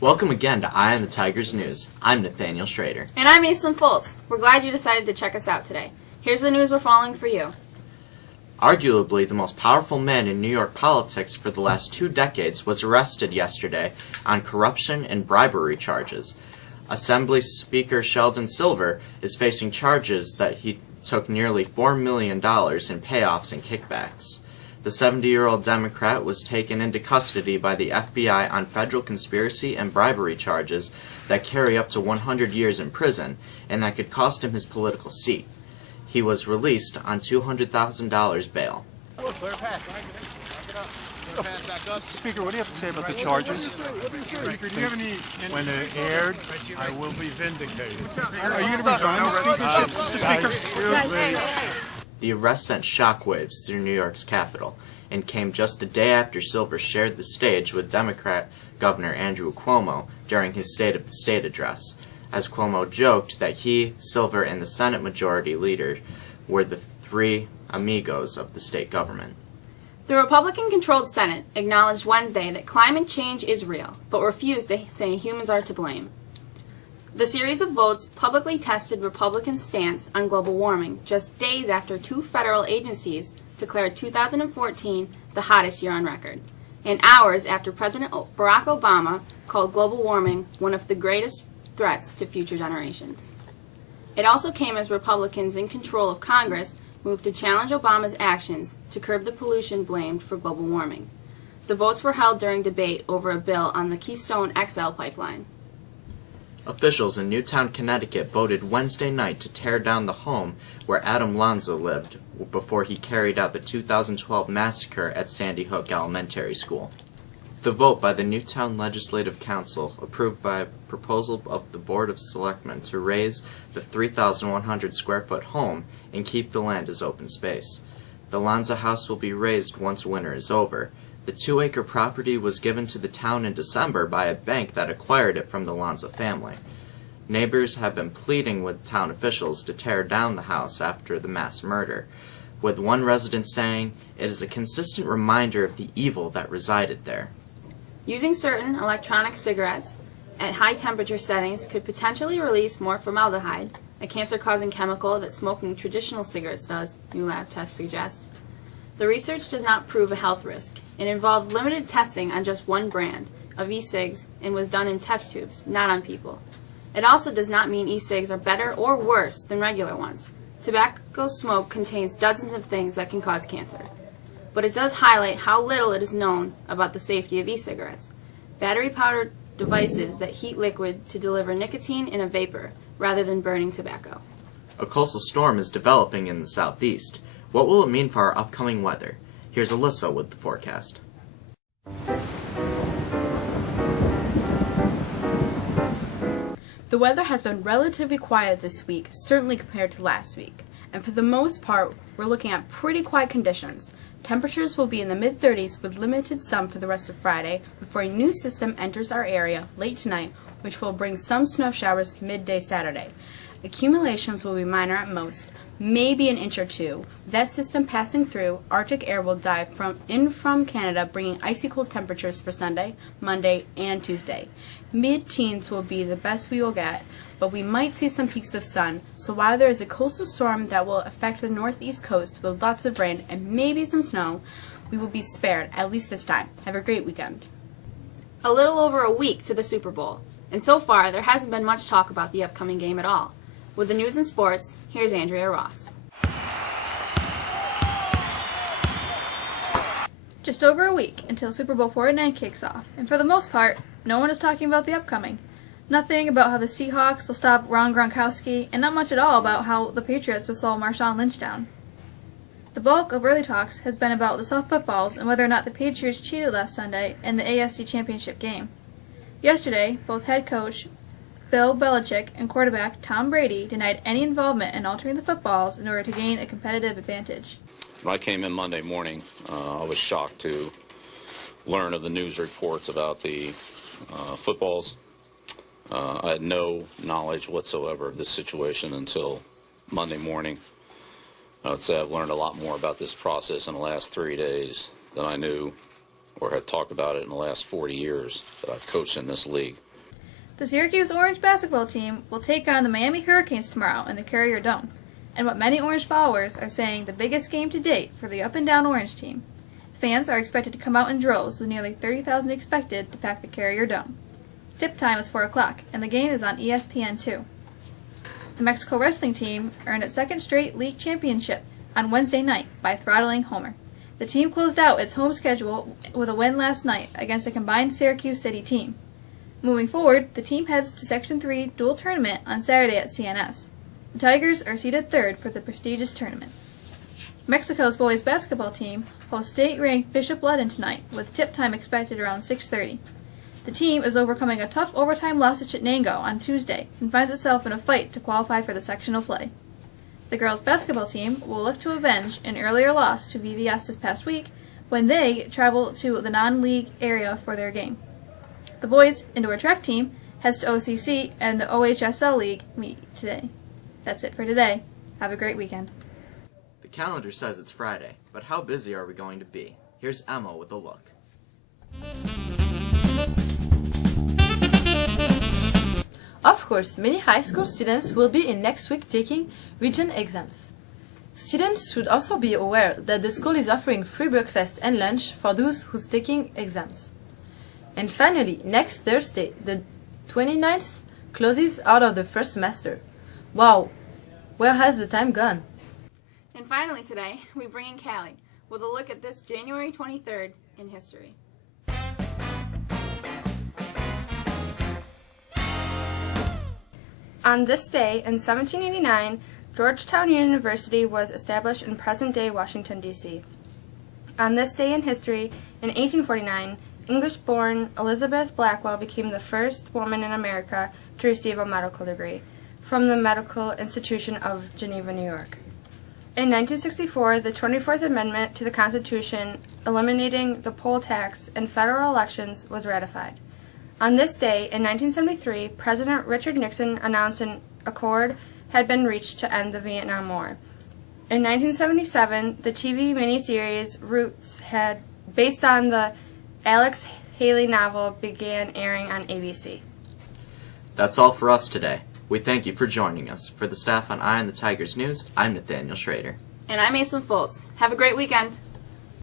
Welcome again to Eye on the Tigers News. I'm Nathaniel Schrader. And I'm Aislinn Foltz. We're glad you decided to check us out today. Here's the news we're following for you. Arguably the most powerful man in New York politics for the last 2 decades was arrested yesterday on corruption and bribery charges. Assembly Speaker Sheldon Silver is facing charges that he took nearly $4 million in payoffs and kickbacks. The 70-year-old Democrat was taken into custody by the FBI on federal conspiracy and bribery charges that carry up to 100 years in prison and that could cost him his political seat. He was released on $200,000 bail. Speaker, what do you have to say about the charges? Speaker, do you have any... When they're aired, I will be vindicated. Are you going to resign the speakership, Mr. Speaker? The arrest sent shockwaves through New York's capital and came just a day after Silver shared the stage with Democrat Governor Andrew Cuomo during his State of the State address, as Cuomo joked that he, Silver, and the Senate Majority Leader were the 3 amigos of the state government. The Republican-controlled Senate acknowledged Wednesday that climate change is real, but refused to say humans are to blame. The series of votes publicly tested Republicans' stance on global warming just days after 2 federal agencies declared 2014 the hottest year on record, and hours after President Barack Obama called global warming one of the greatest threats to future generations. It also came as Republicans in control of Congress moved to challenge Obama's actions to curb the pollution blamed for global warming. The votes were held during debate over a bill on the Keystone XL pipeline. Officials in Newtown, Connecticut voted Wednesday night to tear down the home where Adam Lanza lived before he carried out the 2012 massacre at Sandy Hook Elementary School. The vote by the Newtown Legislative Council approved by a proposal of the Board of Selectmen to raise the 3,100 square foot home and keep the land as open space. The Lanza house will be razed once winter is over. The 2-acre property was given to the town in December by a bank that acquired it from the Lanza family. Neighbors have been pleading with town officials to tear down the house after the mass murder, with one resident saying it is a consistent reminder of the evil that resided there. Using certain electronic cigarettes at high temperature settings could potentially release more formaldehyde, a cancer-causing chemical that smoking traditional cigarettes does, new lab test suggests. The research does not prove a health risk. It involved limited testing on just one brand of e-cigs and was done in test tubes, not on people. It also does not mean e-cigs are better or worse than regular ones. Tobacco smoke contains dozens of things that can cause cancer. But it does highlight how little it is known about the safety of e-cigarettes. Battery-powered devices that heat liquid to deliver nicotine in a vapor rather than burning tobacco. A coastal storm is developing in the southeast. What will it mean for our upcoming weather? Here's Alyssa with the forecast. The weather has been relatively quiet this week, certainly compared to last week. And for the most part, we're looking at pretty quiet conditions. Temperatures will be in the mid-30s with limited sun for the rest of Friday before a new system enters our area late tonight, which will bring some snow showers midday Saturday. Accumulations will be minor at most, maybe an inch or 2. With that system passing through, Arctic air will dive in from Canada, bringing icy cold temperatures for Sunday, Monday, and Tuesday. Mid-teens will be the best we will get, but we might see some peaks of sun, so while there is a coastal storm that will affect the northeast coast with lots of rain and maybe some snow, we will be spared, at least this time. Have a great weekend. A little over a week to the Super Bowl, and so far there hasn't been much talk about the upcoming game at all. With the news and sports, here's Andrea Ross. Just over a week until Super Bowl 49 kicks off, and for the most part, no one is talking about the upcoming. Nothing about how the Seahawks will stop Ron Gronkowski, and not much at all about how the Patriots will slow Marshawn Lynch down. The bulk of early talks has been about the soft footballs and whether or not the Patriots cheated last Sunday in the AFC Championship game. Yesterday, both head coach Bill Belichick and quarterback Tom Brady denied any involvement in altering the footballs in order to gain a competitive advantage. When I came in Monday morning, I was shocked to learn of the news reports about the footballs. I had no knowledge whatsoever of this situation until Monday morning. I would say I've learned a lot more about this process in the last 3 days than I knew or had talked about it in the last 40 years that I've coached in this league. The Syracuse Orange basketball team will take on the Miami Hurricanes tomorrow in the Carrier Dome, and what many Orange followers are saying the biggest game to date for the up-and-down Orange team. Fans are expected to come out in droves with nearly 30,000 expected to pack the Carrier Dome. Tip time is 4 o'clock, and the game is on ESPN2. The Mexico wrestling team earned its second straight league championship on Wednesday night by throttling Homer. The team closed out its home schedule with a win last night against a combined Syracuse City team. Moving forward, the team heads to Section 3 dual tournament on Saturday at CNS. The Tigers are seeded third for the prestigious tournament. Mexico's boys basketball team hosts state-ranked Bishop Ludden tonight, with tip time expected around 6:30. The team is overcoming a tough overtime loss at Chittenango on Tuesday and finds itself in a fight to qualify for the sectional play. The girls' basketball team will look to avenge an earlier loss to VVS this past week when they travel to the non-league area for their game. The boys' indoor track team heads to OCC and the OHSL League meet today. That's it for today. Have a great weekend. The calendar says it's Friday, but how busy are we going to be? Here's Emma with a look. Of course, many high school students will be in next week taking region exams. Students should also be aware that the school is offering free breakfast and lunch for those who's taking exams. And finally, next Thursday, the 29th, closes out of the first semester. Wow, where has the time gone? And finally today, we bring in Callie with a look at this January 23rd in history. On this day, in 1789, Georgetown University was established in present-day Washington, D.C. On this day in history, in 1849, English-born Elizabeth Blackwell became the first woman in America to receive a medical degree from the Medical Institution of Geneva, New York. In 1964, the 24th Amendment to the Constitution eliminating the poll tax in federal elections was ratified. On this day, in 1973, President Richard Nixon announced an accord had been reached to end the Vietnam War. In 1977, the TV miniseries Roots, based on the Alex Haley novel, began airing on ABC. That's all for us today. We thank you for joining us. For the staff on Eye on the Tigers News, I'm Nathaniel Schrader. And I'm Mason Foltz. Have a great weekend.